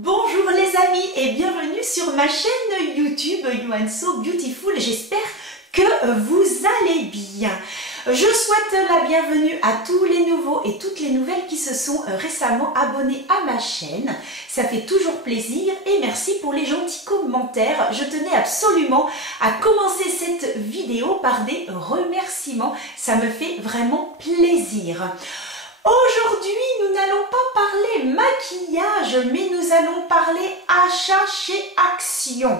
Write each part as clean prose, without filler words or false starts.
Bonjour les amis et bienvenue sur ma chaîne YouTube You and So Beautiful. J'espère que vous allez bien. Je souhaite la bienvenue à tous les nouveaux et toutes les nouvelles qui se sont récemment abonnés à ma chaîne. Ça fait toujours plaisir et merci pour les gentils commentaires. Je tenais absolument à commencer cette vidéo par des remerciements. Ça me fait vraiment plaisir. Aujourd'hui, nous n'allons pas parler maquillage, mais nous allons parler achat chez Action.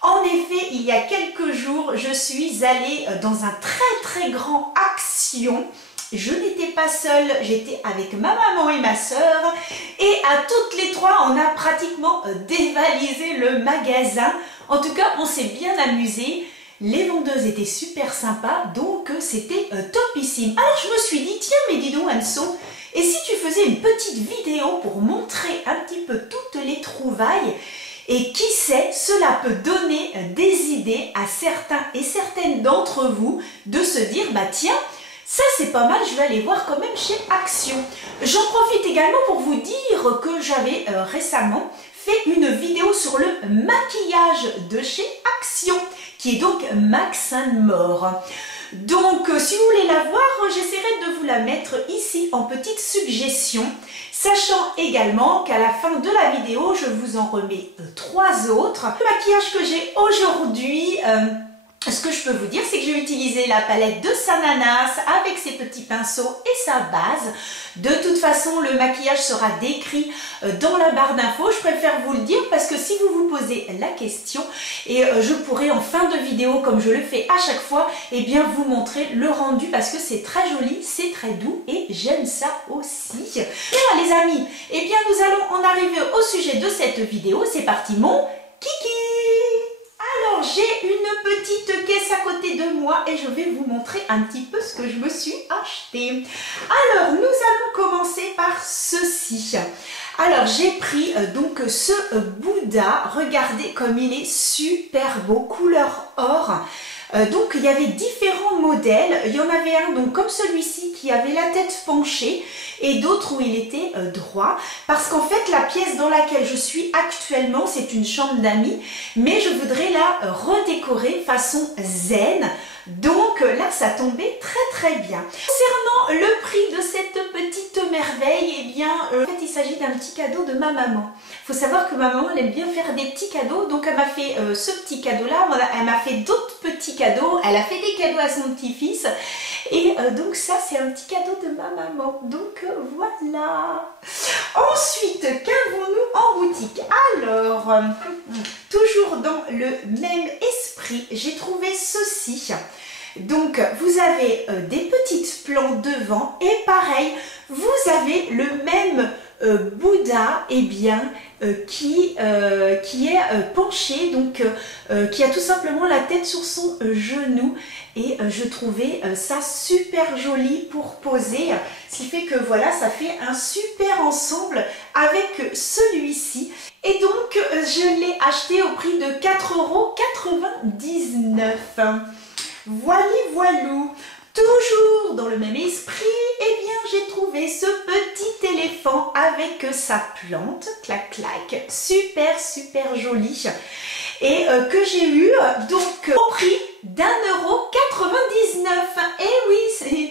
En effet, il y a quelques jours, je suis allée dans un très grand Action. Je n'étais pas seule, j'étais avec ma maman et ma soeur. Et à toutes les trois, on a pratiquement dévalisé le magasin. En tout cas, on s'est bien amusé. Les vendeuses étaient super sympas, donc c'était topissime. Alors je me suis dit, tiens mais dis donc Anso, et si tu faisais une petite vidéo pour montrer un petit peu toutes les trouvailles, et qui sait, cela peut donner des idées à certains et certaines d'entre vous de se dire, bah tiens, ça c'est pas mal, je vais aller voir quand même chez Action. J'en profite également pour vous dire que j'avais récemment fait une vidéo sur le maquillage de chez Action, qui est donc Max & More. Donc, si vous voulez la voir, j'essaierai de vous la mettre ici en petite suggestion, sachant également qu'à la fin de la vidéo, je vous en remets 3 autres. Le maquillage que j'ai aujourd'hui, ce que je peux vous dire, c'est que j'ai utilisé la palette de Sananas avec ses petits pinceaux et sa base. De toute façon, le maquillage sera décrit dans la barre d'infos. Je préfère vous le dire parce que si vous vous posez la question, et je pourrai en fin de vidéo, comme je le fais à chaque fois, eh bien vous montrer le rendu parce que c'est très joli, c'est très doux et j'aime ça aussi. Voilà les amis, eh bien nous allons en arriver au sujet de cette vidéo. C'est parti mon kiki! Alors, j'ai une petite caisse à côté de moi et je vais vous montrer un petit peu ce que je me suis acheté. Alors, nous allons commencer par ceci. Alors, j'ai pris donc ce Bouddha. Regardez comme il est super beau, couleur or. Donc, il y avait différents modèles. Il y en avait un donc comme celui-ci qui avait la tête penchée et d'autres où il était droit. Parce qu'en fait, la pièce dans laquelle je suis actuellement, c'est une chambre d'amis. Mais je voudrais la redécorer façon zen. Donc là, ça tombait très bien. Concernant le prix de cette petite merveille, eh bien, en fait, il s'agit d'un petit cadeau de ma maman. Il faut savoir que ma maman, elle aime bien faire des petits cadeaux. Donc, elle m'a fait ce petit cadeau-là. Elle m'a fait d'autres petits cadeaux. Elle a fait des cadeaux à son petit-fils. Et donc, ça, c'est un petit cadeau de ma maman. Donc, voilà. Ensuite, qu'avons-nous en boutique? Alors, toujours dans le même esprit, j'ai trouvé ceci. Donc, vous avez des petites plantes devant et pareil, vous avez le même Bouddha, eh bien, qui est penché, donc qui a tout simplement la tête sur son genou. Et je trouvais ça super joli pour poser, ce qui fait que voilà, ça fait un super ensemble avec celui-ci. Et donc, je l'ai acheté au prix de 4,99 €. Voilou. Toujours dans le même esprit, eh bien j'ai trouvé ce petit éléphant avec sa plante, clac clac, super joli, et que j'ai eu donc au prix d'1,99 €. Et oui, c'est...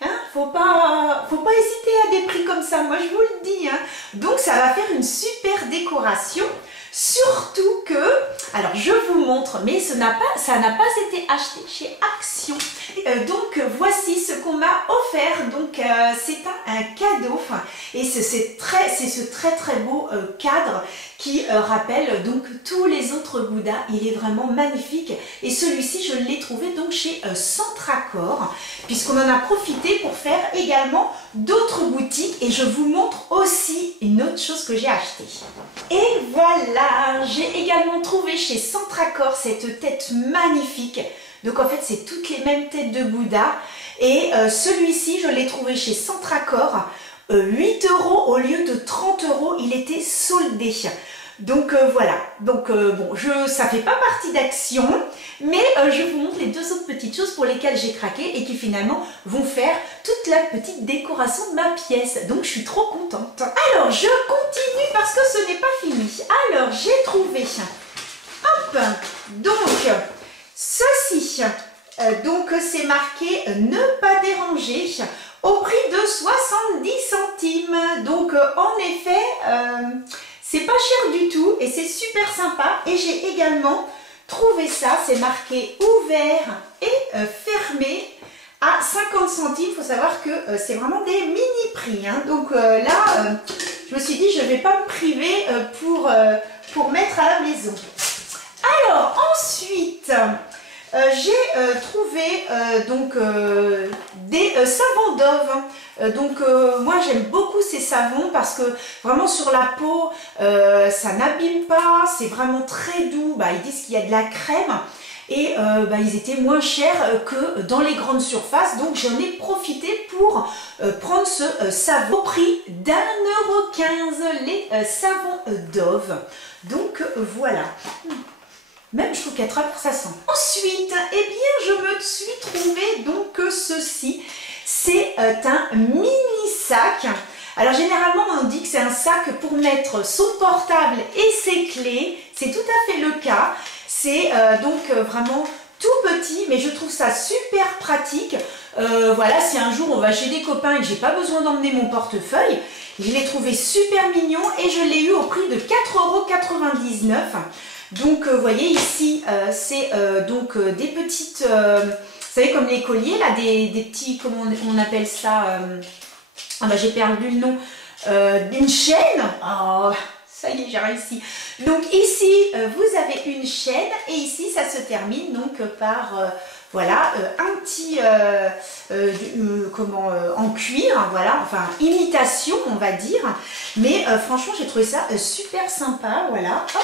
Hein, faut pas hésiter à des prix comme ça, moi je vous le dis. Hein. Donc ça va faire une super décoration. Surtout que, alors je vous montre, mais ça n'a pas été acheté chez Action. Donc voici ce qu'on m'a offert. Donc c'est un cadeau. Et c'est ce très beau cadre qui rappelle donc tous les autres Bouddhas. Il est vraiment magnifique. Et celui-ci, je l'ai trouvé donc chez Centracor, puisqu'on en a profité pour faire également d'autres boutiques. Et je vous montre aussi une autre chose que j'ai achetée. Et voilà, j'ai également trouvé chez Centracor cette tête magnifique. Donc en fait, c'est toutes les mêmes têtes de Bouddha. Et celui-ci, je l'ai trouvé chez Centracor, 8 € au lieu de 30 €. Il était soldé. Donc voilà, donc bon, ça fait pas partie d'Action, mais je vous montre les deux autres petites choses pour lesquelles j'ai craqué et qui finalement vont faire toute la petite décoration de ma pièce. Donc je suis trop contente. Alors je continue parce que ce n'est pas fini. Alors j'ai trouvé, hop, donc ceci, donc c'est marqué ne pas déranger au prix de 70 centimes. Donc en effet, c'est pas cher du tout et c'est super sympa. Et j'ai également trouvé ça, c'est marqué ouvert et fermé à 50 centimes. Il faut savoir que c'est vraiment des mini prix, hein. Donc là, je me suis dit, je ne vais pas me priver pour mettre à la maison. Alors ensuite, j'ai trouvé donc des savons Dove. Donc moi j'aime beaucoup ces savons parce que vraiment sur la peau ça n'abîme pas, c'est vraiment très doux. Bah, ils disent qu'il y a de la crème et ils étaient moins chers que dans les grandes surfaces, donc j'en ai profité pour prendre ce savon au prix d'1,15 € les savons Dove. Donc voilà. Même je trouve qu'à travers ça sent. Ensuite, eh bien, je me suis trouvé donc ceci. C'est un mini sac. Alors généralement, on dit que c'est un sac pour mettre son portable et ses clés. C'est tout à fait le cas. C'est donc vraiment tout petit, mais je trouve ça super pratique. Voilà, si un jour on va chez des copains et que j'ai pas besoin d'emmener mon portefeuille, je l'ai trouvé super mignon et je l'ai eu au prix de 4,99 €. Donc vous voyez ici, c'est donc des petites, vous savez comme les colliers là, des petits, comment on appelle ça, ah bah j'ai perdu le nom, d'une chaîne. Oh, ça y est, j'ai réussi. Donc ici, vous avez une chaîne et ici, ça se termine donc par, voilà, un petit, en cuir, voilà, enfin imitation on va dire. Mais franchement, j'ai trouvé ça super sympa, voilà, hop.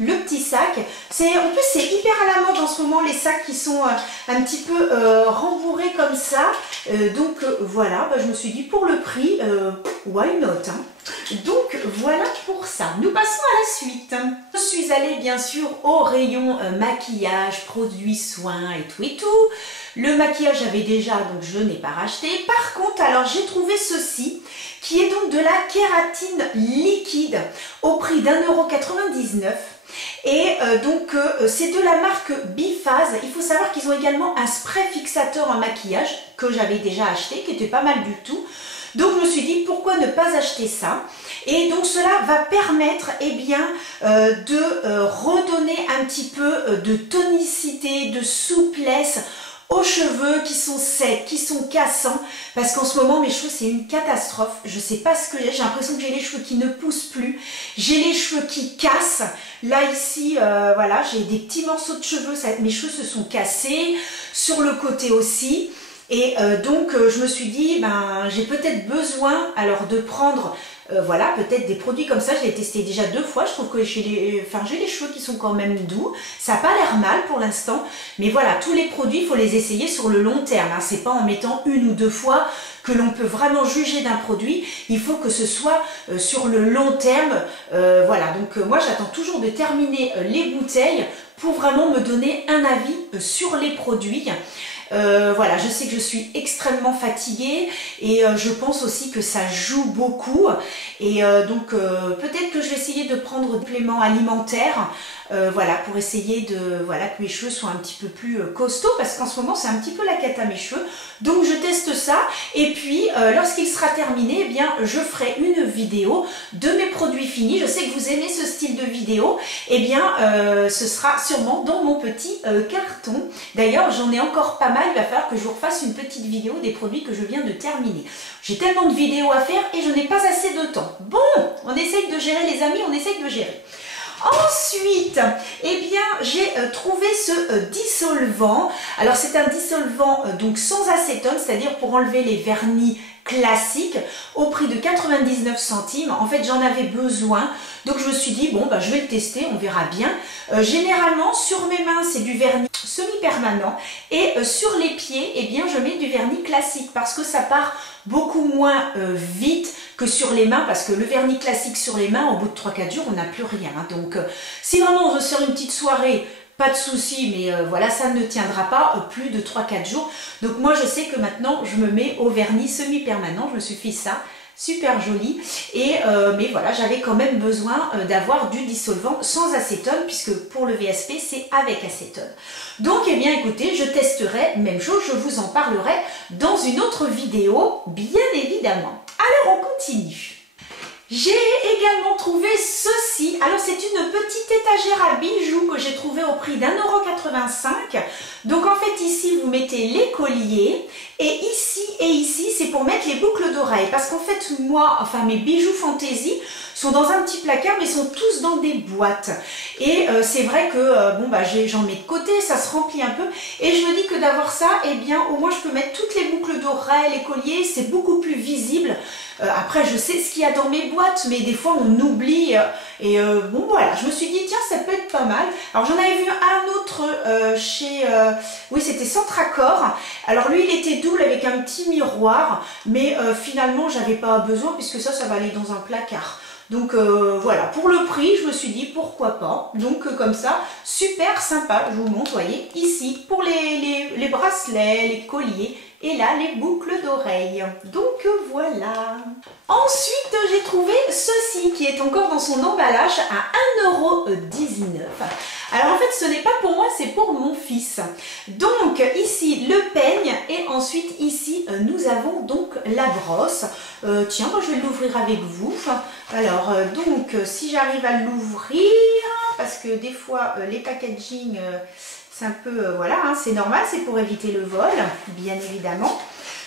Le petit sac, en plus c'est hyper à la mode en ce moment les sacs qui sont un petit peu rembourrés comme ça, donc voilà, je me suis dit pour le prix, why not, hein. Donc voilà pour ça. Nous passons à la suite. Je suis allée bien sûr au rayon maquillage, produits, soins et tout et tout. Le maquillage j'avais déjà, donc je n'ai pas racheté. Par contre, alors j'ai trouvé ceci, qui est donc de la kératine liquide au prix d'1,99 €. Et donc c'est de la marque Biphase. Il faut savoir qu'ils ont également un spray fixateur en maquillage que j'avais déjà acheté, qui était pas mal du tout. Donc je me suis dit pourquoi ne pas acheter ça. Et donc cela va permettre de redonner un petit peu de tonicité, de souplesse aux cheveux qui sont secs, qui sont cassants, parce qu'en ce moment mes cheveux c'est une catastrophe. Je sais pas ce que j'ai l'impression que j'ai les cheveux qui ne poussent plus, j'ai les cheveux qui cassent. Là ici voilà, j'ai des petits morceaux de cheveux, mes cheveux se sont cassés, sur le côté aussi. Et donc je me suis dit j'ai peut-être besoin alors de prendre voilà, peut-être des produits comme ça. Je l'ai testé déjà 2 fois, je trouve que j'ai les cheveux qui sont quand même doux, ça n'a pas l'air mal pour l'instant, mais voilà, tous les produits il faut les essayer sur le long terme, hein. C'est pas en mettant 1 ou 2 fois que l'on peut vraiment juger d'un produit, il faut que ce soit sur le long terme, voilà, donc moi j'attends toujours de terminer les bouteilles pour vraiment me donner un avis sur les produits. Voilà, je sais que je suis extrêmement fatiguée et je pense aussi que ça joue beaucoup et donc peut-être que je vais essayer de prendre des compléments alimentaires voilà, pour essayer de, voilà, que mes cheveux soient un petit peu plus costauds, parce qu'en ce moment c'est un petit peu la cata mes cheveux. Donc je teste ça et puis lorsqu'il sera terminé, eh bien je ferai une vidéo de mes produits finis. Je sais que vous aimez ce style de vidéo, et bien ce sera sûrement dans mon petit carton. D'ailleurs j'en ai encore pas mal, il va falloir que je vous refasse une petite vidéo des produits que je viens de terminer. J'ai tellement de vidéos à faire et je n'ai pas assez de temps. Bon, on essaye de gérer les amis, on essaye de gérer. Ensuite, eh bien, j'ai trouvé ce dissolvant. Alors, c'est un dissolvant donc sans acétone, c'est-à-dire pour enlever les vernis classiques au prix de 99 centimes. En fait, j'en avais besoin, donc je me suis dit, bon, je vais le tester, on verra bien. Généralement, sur mes mains, c'est du vernis semi-permanent et sur les pieds, eh bien, je mets du vernis classique parce que ça part beaucoup moins vite que sur les mains, parce que le vernis classique sur les mains, au bout de 3-4 jours, on n'a plus rien. Hein. Donc, si vraiment on veut se faire une petite soirée, pas de souci, mais voilà, ça ne tiendra pas plus de 3-4 jours. Donc moi, je sais que maintenant, je me mets au vernis semi-permanent. Je me suis fait ça, super joli. Et mais voilà, j'avais quand même besoin d'avoir du dissolvant sans acétone, puisque pour le VSP, c'est avec acétone. Donc, eh bien, écoutez, je testerai, même chose, je vous en parlerai dans une autre vidéo, bien évidemment. Alors, on continue. J'ai également trouvé ceci. Alors c'est une petite étagère à bijoux que j'ai trouvé au prix d'1,85 €. Donc en fait ici vous mettez les colliers et ici c'est pour mettre les boucles d'oreilles. Parce qu'en fait moi, enfin mes bijoux fantaisie sont dans un petit placard mais sont tous dans des boîtes. Et c'est vrai que bon bah j'en mets de côté, ça se remplit un peu. Et je me dis que d'avoir ça, eh bien au moins je peux mettre toutes les boucles d'oreilles, les colliers, c'est beaucoup plus visible. Après je sais ce qu'il y a dans mes boîtes, mais des fois on oublie bon voilà, je me suis dit tiens ça peut être pas mal. Alors j'en avais vu un autre chez oui c'était Centracor. Alors lui il était double avec un petit miroir, mais finalement j'avais pas besoin puisque ça va aller dans un placard. Donc voilà, pour le prix, je me suis dit pourquoi pas. Donc comme ça, super sympa. Je vous montre, voyez, ici pour les bracelets, les colliers et là les boucles d'oreilles. Donc voilà. Ensuite, j'ai trouvé ceci qui est encore dans son emballage à 1,19 €. Alors en fait, ce n'est pas pour moi, c'est pour mon fils. Donc ici, le peigne et ensuite ici, nous avons donc la brosse. Tiens, moi je vais l'ouvrir avec vous. Alors donc, si j'arrive à l'ouvrir, parce que des fois, les packaging, c'est un peu, voilà, hein, c'est normal, c'est pour éviter le vol, bien évidemment.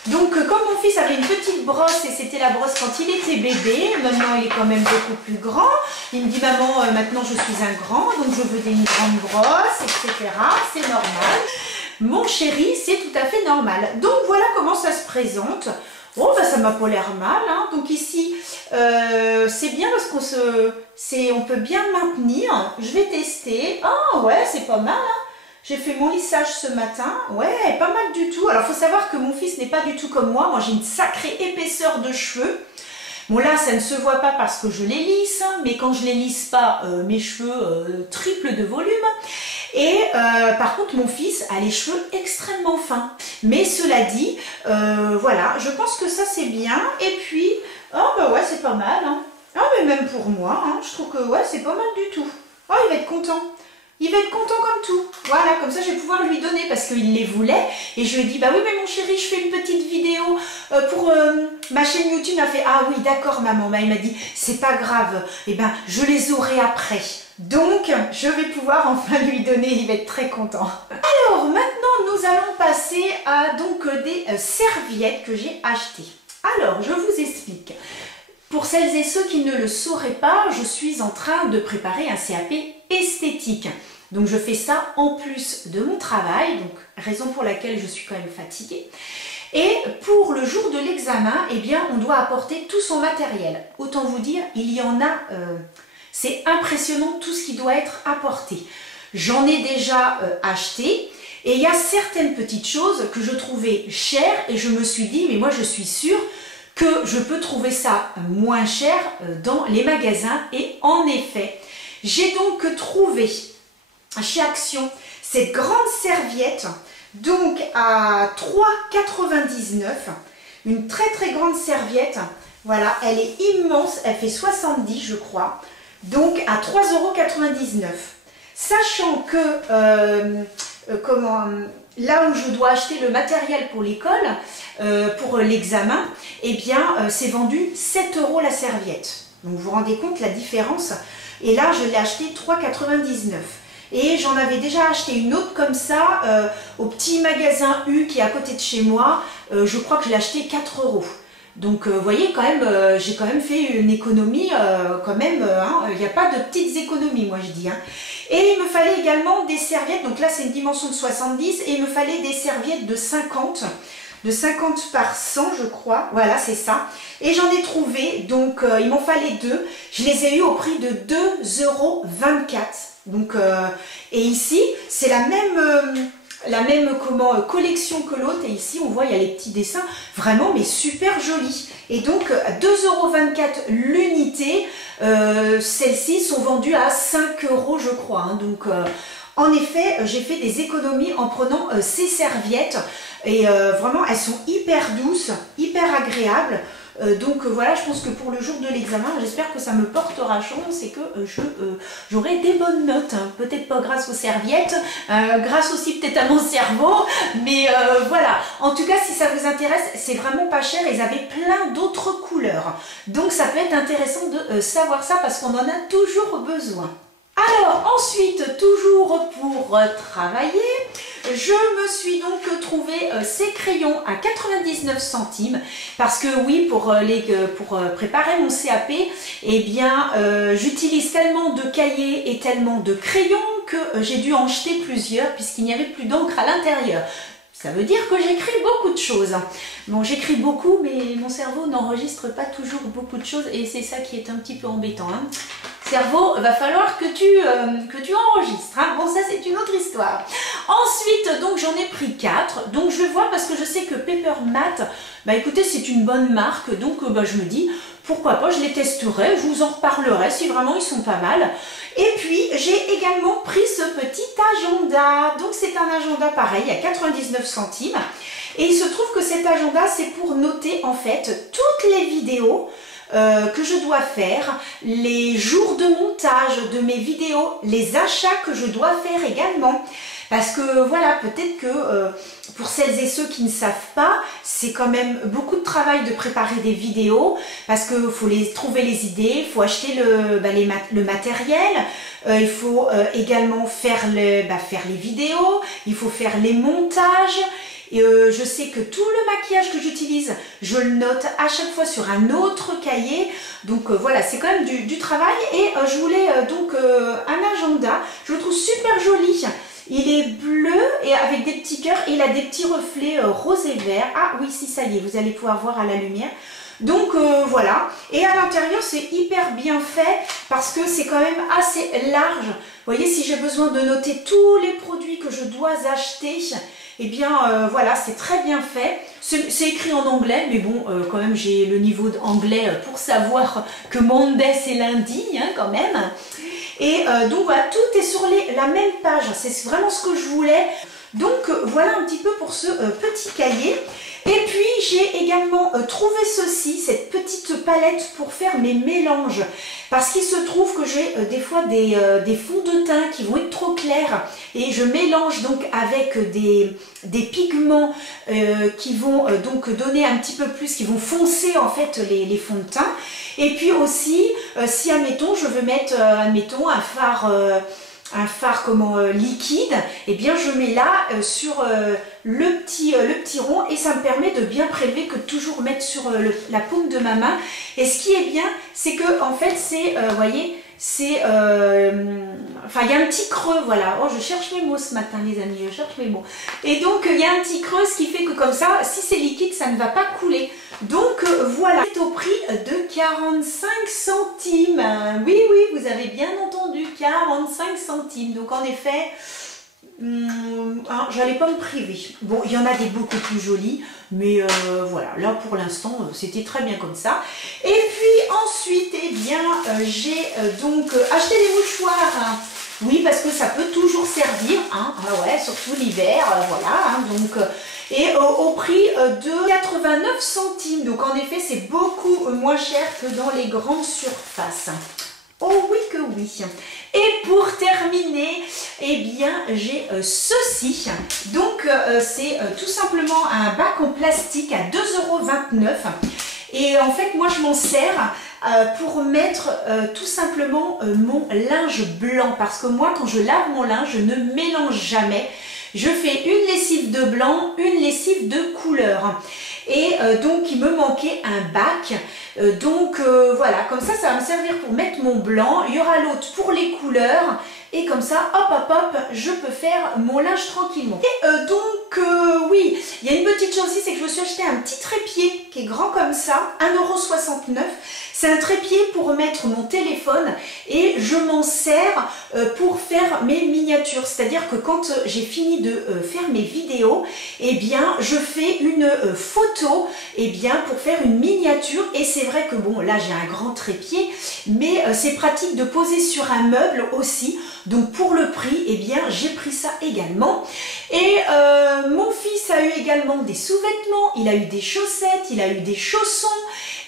Donc comme mon fils avait une petite brosse et c'était la brosse quand il était bébé, maintenant il est quand même beaucoup plus grand, il me dit maman maintenant je suis un grand donc je veux une grande brosse, etc. C'est normal. Mon chéri, c'est tout à fait normal. Donc voilà comment ça se présente. Oh bah ça m'a pas l'air mal, hein. Donc ici c'est bien parce on peut bien maintenir. Je vais tester. Ah ouais c'est pas mal, hein. J'ai fait mon lissage ce matin, ouais, pas mal du tout. Alors, il faut savoir que mon fils n'est pas du tout comme moi. Moi, j'ai une sacrée épaisseur de cheveux. Bon, là, ça ne se voit pas parce que je les lisse, mais quand je les lisse pas, mes cheveux triplent de volume. Et par contre, mon fils a les cheveux extrêmement fins. Mais cela dit, voilà, je pense que ça, c'est bien. Et puis, oh, bah ouais, c'est pas mal, hein. Ah, mais même pour moi, hein, je trouve que, ouais, c'est pas mal du tout. Oh, il va être content. Il va être content comme tout. Voilà, comme ça je vais pouvoir lui donner parce qu'il les voulait. Et je lui ai dit, bah oui mais mon chéri, je fais une petite vidéo pour ma chaîne YouTube. Il m'a fait, ah oui d'accord maman. Bah, il m'a dit, c'est pas grave, et ben je les aurai après. Donc je vais pouvoir enfin lui donner, il va être très content. Alors maintenant nous allons passer à donc des serviettes que j'ai achetées. Alors je vous explique. Pour celles et ceux qui ne le sauraient pas, je suis en train de préparer un CAP esthétique. Donc je fais ça en plus de mon travail, donc raison pour laquelle je suis quand même fatiguée. Et pour le jour de l'examen, eh bien on doit apporter tout son matériel. Autant vous dire, il y en a, c'est impressionnant tout ce qui doit être apporté. J'en ai déjà acheté. Et il y a certaines petites choses que je trouvais chères et je me suis dit, mais moi je suis sûre que je peux trouver ça moins cher dans les magasins. Et en effet, j'ai donc trouvé chez Action cette grande serviette, donc à 3,99 €, une très très grande serviette. Voilà, elle est immense, elle fait 70 je crois, donc à 3,99 €. Sachant que là où je dois acheter le matériel pour l'école, pour l'examen, eh bien c'est vendu 7 € la serviette. Donc vous vous rendez compte la différence. Et là je l'ai acheté 3,99 €. Et j'en avais déjà acheté une autre comme ça au petit magasin U qui est à côté de chez moi. Je crois que je l'ai acheté 4 €. Donc vous voyez quand même, j'ai quand même fait une économie quand même, hein, il n'y a pas de petites économies moi je dis. Hein. Et il me fallait également des serviettes, donc là c'est une dimension de 70 et il me fallait des serviettes de 50 par 100 je crois, voilà c'est ça. Et j'en ai trouvé, donc il m'en fallait deux, je les ai eu au prix de 2,24 €. Donc, et ici c'est la même collection que l'autre. Et ici, on voit, il y a les petits dessins vraiment, mais super jolis. Et donc, à 2,24 € l'unité. Celles-ci sont vendues à 5 € je crois. Hein. Donc, en effet, j'ai fait des économies en prenant ces serviettes. Et vraiment, elles sont hyper douces, hyper agréables. Donc voilà, je pense que pour le jour de l'examen, j'espère que ça me portera chance et que j'aurai des bonnes notes. Hein. Peut-être pas grâce aux serviettes, grâce aussi peut-être à mon cerveau, mais voilà. En tout cas, si ça vous intéresse, c'est vraiment pas cher et ils avaient plein d'autres couleurs. Donc ça peut être intéressant de savoir ça parce qu'on en a toujours besoin. Alors ensuite, toujours pour travailler, je me suis donc trouvé ces crayons à 99 centimes parce que oui, pour préparer mon CAP, eh bien j'utilise tellement de cahiers et tellement de crayons que j'ai dû en jeter plusieurs puisqu'il n'y avait plus d'encre à l'intérieur. Ça veut dire que j'écris beaucoup de choses. Bon, j'écris beaucoup, mais mon cerveau n'enregistre pas toujours beaucoup de choses et c'est ça qui est un petit peu embêtant. Hein. Cerveau, va falloir que tu enregistres. Hein. Bon, ça c'est une autre histoire. Ensuite, donc j'en ai pris 4. Donc je vois parce que je sais que Paper Mat, bah écoutez, c'est une bonne marque. Donc je me dis, pourquoi pas, je les testerai. Je vous en reparlerai si vraiment ils sont pas mal. Et puis, j'ai également pris ce petit agenda. Donc c'est un agenda pareil, à 99 centimes. Et il se trouve que cet agenda, c'est pour noter en fait toutes les vidéos que je dois faire, les jours de montage de mes vidéos, les achats que je dois faire également. Parce que voilà, peut-être que pour celles et ceux qui ne savent pas, c'est quand même beaucoup de travail de préparer des vidéos parce qu'il faut trouver les idées, il faut acheter le matériel, il faut également faire les vidéos, il faut faire les montages. Et je sais que tout le maquillage que j'utilise, je le note à chaque fois sur un autre cahier. Donc voilà, c'est quand même du travail. Et je voulais donc un agenda. Je le trouve super joli. Il est bleu et avec des petits cœurs et il a des petits reflets rose et vert. Ah oui, si, ça y est, vous allez pouvoir voir à la lumière. Donc voilà, et à l'intérieur c'est hyper bien fait parce que c'est quand même assez large. Vous voyez, si j'ai besoin de noter tous les produits que je dois acheter, eh bien voilà, c'est très bien fait. C'est écrit en anglais, mais bon, quand même j'ai le niveau d'anglais pour savoir que Monday c'est lundi, hein, quand même. Et donc voilà, tout est sur la même page, c'est vraiment ce que je voulais. Donc voilà un petit peu pour ce petit cahier. Et puis j'ai également trouvé ceci, cette petite palette pour faire mes mélanges. Parce qu'il se trouve que j'ai des fois des fonds de teint qui vont être trop clairs. Et je mélange donc avec des pigments qui vont donc donner un petit peu plus, qui vont foncer en fait les fonds de teint. Et puis aussi, si admettons je veux mettre admettons un fard liquide, et eh bien je mets là sur le petit rond et ça me permet de bien prélever, que de toujours mettre sur la paume de ma main. Et ce qui est bien, c'est que en fait c'est, voyez, c'est, enfin il y a un petit creux, voilà. Oh, je cherche mes mots ce matin les amis, je cherche mes mots. Et donc il y a un petit creux, ce qui fait que comme ça, si c'est liquide, ça ne va pas couler. Donc voilà, c'est au prix de 45 centimes. Oui, oui, vous avez bien entendu, 45 centimes. Donc en effet, j'allais pas me priver. Bon, il y en a des beaucoup plus jolis, mais voilà, là pour l'instant, c'était très bien comme ça. Et puis ensuite, eh bien, j'ai donc acheté des mouchoirs. Hein. Oui, parce que ça peut toujours servir, hein. Ah ouais, surtout l'hiver, voilà. Hein, donc, et au prix de 89 centimes. Donc en effet, c'est beaucoup moins cher que dans les grandes surfaces. Oh oui que oui. Et pour terminer, eh bien j'ai ceci. Donc c'est tout simplement un bac en plastique à 2,29 €. Et en fait moi je m'en sers pour mettre tout simplement mon linge blanc. Parce que moi quand je lave mon linge, je ne mélange jamais. Je fais une lessive de blanc, une lessive de couleur. Et donc il me manquait un bac. Donc voilà, comme ça, ça va me servir pour mettre mon blanc. Il y aura l'autre pour les couleurs. Et comme ça, hop, hop, hop, je peux faire mon linge tranquillement. Et donc, oui, il y a une petite chose aussi, c'est que je me suis acheté un petit trépied qui est grand comme ça, 1,69 €. C'est un trépied pour mettre mon téléphone et je m'en sers pour faire mes miniatures. C'est-à-dire que quand j'ai fini de faire mes vidéos, eh bien je fais une photo pour faire une miniature. Et c'est vrai que bon, là j'ai un grand trépied, mais c'est pratique de poser sur un meuble aussi. Donc pour le prix, eh bien j'ai pris ça également. Et mon fils a eu également des sous-vêtements, il a eu des chaussettes, il a eu des chaussons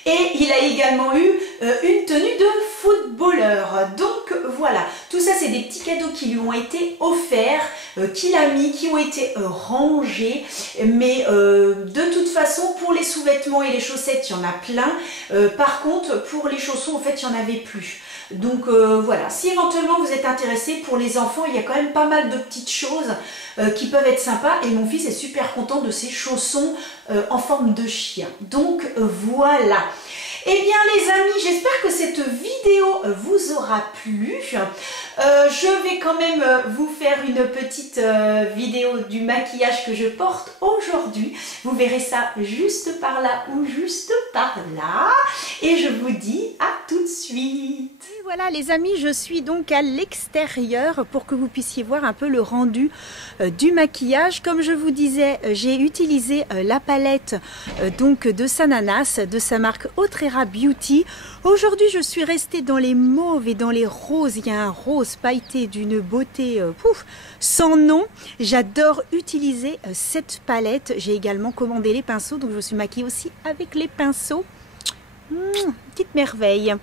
et il a également eu une tenue de footballeur. Donc voilà, tout ça c'est des petits cadeaux qui lui ont été offerts, qu'il a mis, qui ont été rangés. Mais de toute façon, pour les sous-vêtements et les chaussettes, il y en a plein. Par contre, pour les chaussons, en fait, il n'y en avait plus. Donc voilà, si éventuellement vous êtes intéressé pour les enfants, il y a quand même pas mal de petites choses qui peuvent être sympas. Et mon fils est super content de ses chaussons en forme de chien. Donc voilà. Eh bien les amis, j'espère que cette vidéo vous aura plu. Je vais quand même vous faire une petite vidéo du maquillage que je porte aujourd'hui. Vous verrez ça juste par là ou juste par là. Et je vous dis à tout de suite. Et voilà les amis, je suis donc à l'extérieur pour que vous puissiez voir un peu le rendu du maquillage. Comme je vous disais, j'ai utilisé la palette donc de Sananas, de sa marque Otrera Beauty. Aujourd'hui, je suis restée dans les mauves et dans les roses. Il y a un rose pailleté d'une beauté sans nom. J'adore utiliser cette palette. J'ai également commandé les pinceaux, donc je me suis maquillée aussi avec les pinceaux. Petite merveille.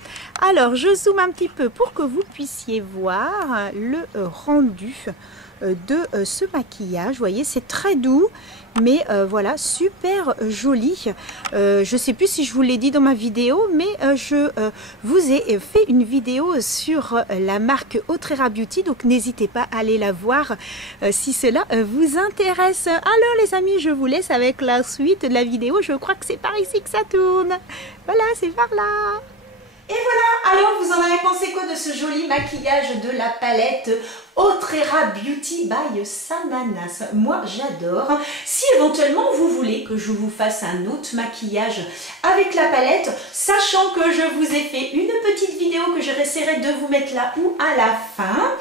Alors, je zoome un petit peu pour que vous puissiez voir le rendu de ce maquillage. Vous voyez, c'est très doux, mais voilà, super joli. Je sais plus si je vous l'ai dit dans ma vidéo, mais je vous ai fait une vidéo sur la marque Otrera Beauty, donc n'hésitez pas à aller la voir si cela vous intéresse. Alors les amis, je vous laisse avec la suite de la vidéo. Je crois que c'est par ici que ça tourne. Voilà, c'est par là. Et voilà, alors vous en avez pensé quoi de ce joli maquillage de la palette Otrera Beauty by Sananas? Moi j'adore. Si éventuellement vous voulez que je vous fasse un autre maquillage avec la palette, sachant que je vous ai fait une petite vidéo que j'essaierai de vous mettre là ou à la fin.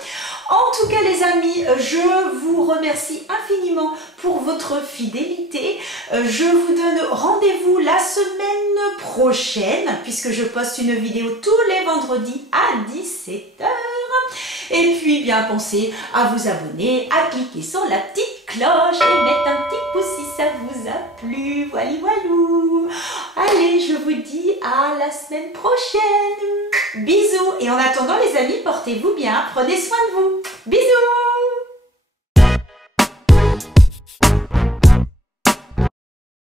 En tout cas les amis, je vous remercie infiniment pour votre fidélité. Je vous donne rendez-vous la semaine prochaine puisque je poste une vidéo tous les vendredis à 17 h. Et puis bien pensez à vous abonner, à cliquer sur la petite cloche et mettre un petit pouce si ça vous a plu. Voilà, voilou. Allez, je vous dis à la semaine prochaine. Bisous. Et en attendant les amis, portez-vous bien. Prenez soin de vous. Bisous.